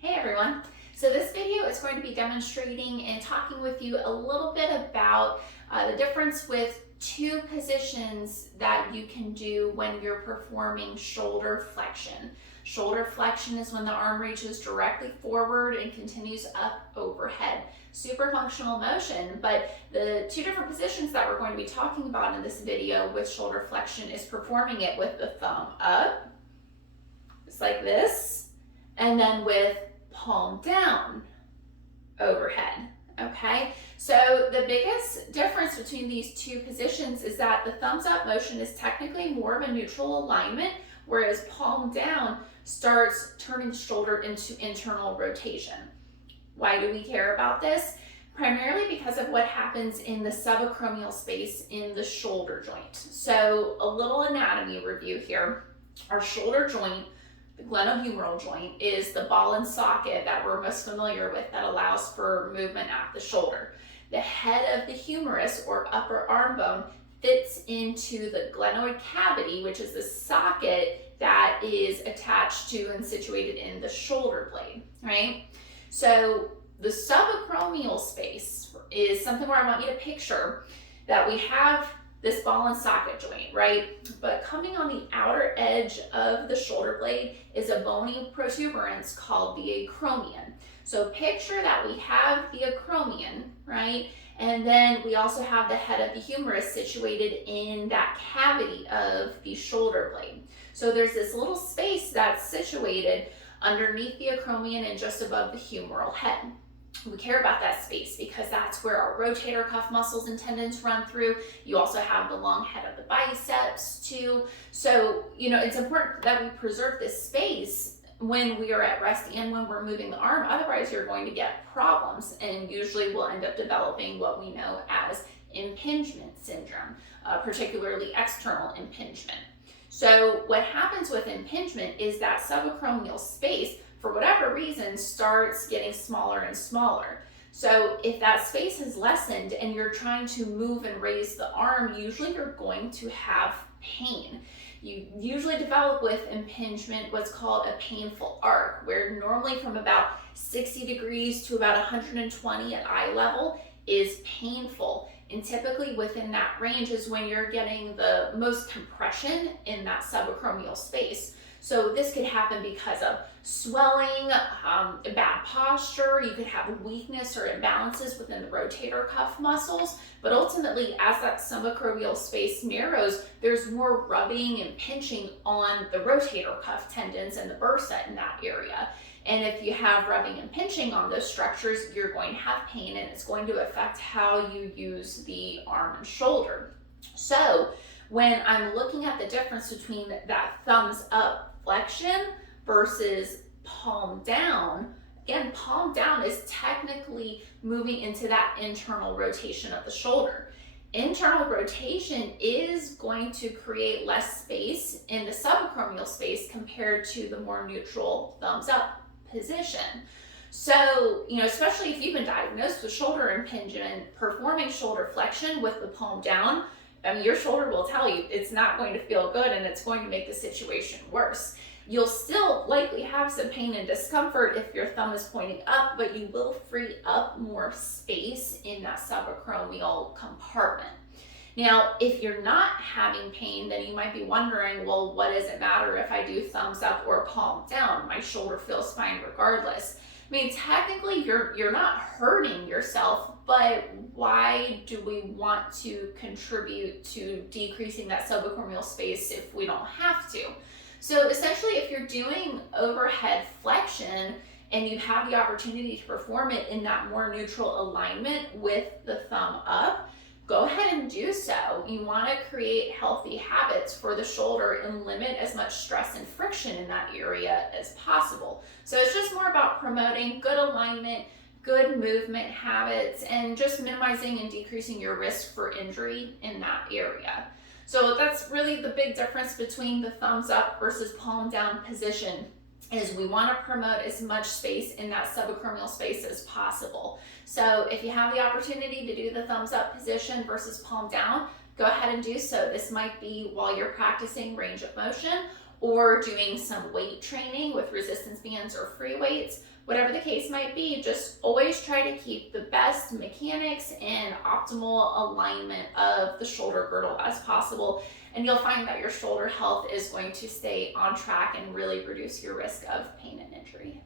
Hey everyone. So this video is going to be demonstrating and talking with you a little bit about the difference with two positions that you can do when you're performing shoulder flexion. Shoulder flexion is when the arm reaches directly forward and continues up overhead. Super functional motion, but the two different positions that we're going to be talking about in this video with shoulder flexion is performing it with the thumb up, just like this, and then with palm down overhead. Okay, so the biggest difference between these two positions is that the thumbs up motion is technically more of a neutral alignment, whereas palm down starts turning shoulder into internal rotation. Why do we care about this? Primarily because of what happens in the subacromial space in the shoulder joint. So a little anatomy review here. Our shoulder joint, the glenohumeral joint, is the ball and socket that we're most familiar with that allows for movement at the shoulder. The head of the humerus, or upper arm bone, fits into the glenoid cavity, which is the socket that is attached to and situated in the shoulder blade, right? So the subacromial space is something where I want you to picture that we have this ball and socket joint, right? But coming on the outer edge of the shoulder blade is a bony protuberance called the acromion. So picture that we have the acromion, right? And then we also have the head of the humerus situated in that cavity of the shoulder blade. So there's this little space that's situated underneath the acromion and just above the humeral head. We care about that space because that's where our rotator cuff muscles and tendons run through. You also have the long head of the biceps too. So, it's important that we preserve this space when we are at rest and when we're moving the arm. Otherwise, you're going to get problems, and usually we'll end up developing what we know as impingement syndrome, particularly external impingement. So what happens with impingement is that subacromial space, for whatever reason, starts getting smaller and smaller. So if that space is lessened and you're trying to move and raise the arm, usually you're going to have pain. You usually develop with impingement what's called a painful arc, where normally from about 60 degrees to about 120 at eye level is painful. And typically within that range is when you're getting the most compression in that subacromial space. So this could happen because of swelling, bad posture. You could have weakness or imbalances within the rotator cuff muscles. But ultimately, as that subacromial space narrows, there's more rubbing and pinching on the rotator cuff tendons and the bursa in that area. And if you have rubbing and pinching on those structures, you're going to have pain, and it's going to affect how you use the arm and shoulder. So when I'm looking at the difference between that thumbs up flexion versus palm down, again, palm down is technically moving into that internal rotation of the shoulder. Internal rotation is going to create less space in the subacromial space compared to the more neutral thumbs up position. So, especially if you've been diagnosed with shoulder impingement, performing shoulder flexion with the palm down, your shoulder will tell you it's not going to feel good, and it's going to make the situation worse. You'll still likely have some pain and discomfort if your thumb is pointing up, but you will free up more space in that subacromial compartment. Now, if you're not having pain, then you might be wondering, well, what does it matter if I do thumbs up or palm down? My shoulder feels fine regardless. I mean, technically, you're not hurting yourself, but why do we want to contribute to decreasing that subacromial space if we don't have to? So essentially, if you're doing overhead flexion and you have the opportunity to perform it in that more neutral alignment with the thumb up, go ahead and do so. You want to create healthy habits for the shoulder and limit as much stress and friction in that area as possible. So it's just more about promoting good alignment, good movement habits, and just minimizing and decreasing your risk for injury in that area. So that's really the big difference between the thumbs up versus palm down position, is we want to promote as much space in that subacromial space as possible. So if you have the opportunity to do the thumbs up position versus palm down, go ahead and do so. This might be while you're practicing range of motion or doing some weight training with resistance bands or free weights. Whatever the case might be, just always try to keep the best mechanics and optimal alignment of the shoulder girdle as possible, and you'll find that your shoulder health is going to stay on track and really reduce your risk of pain and injury.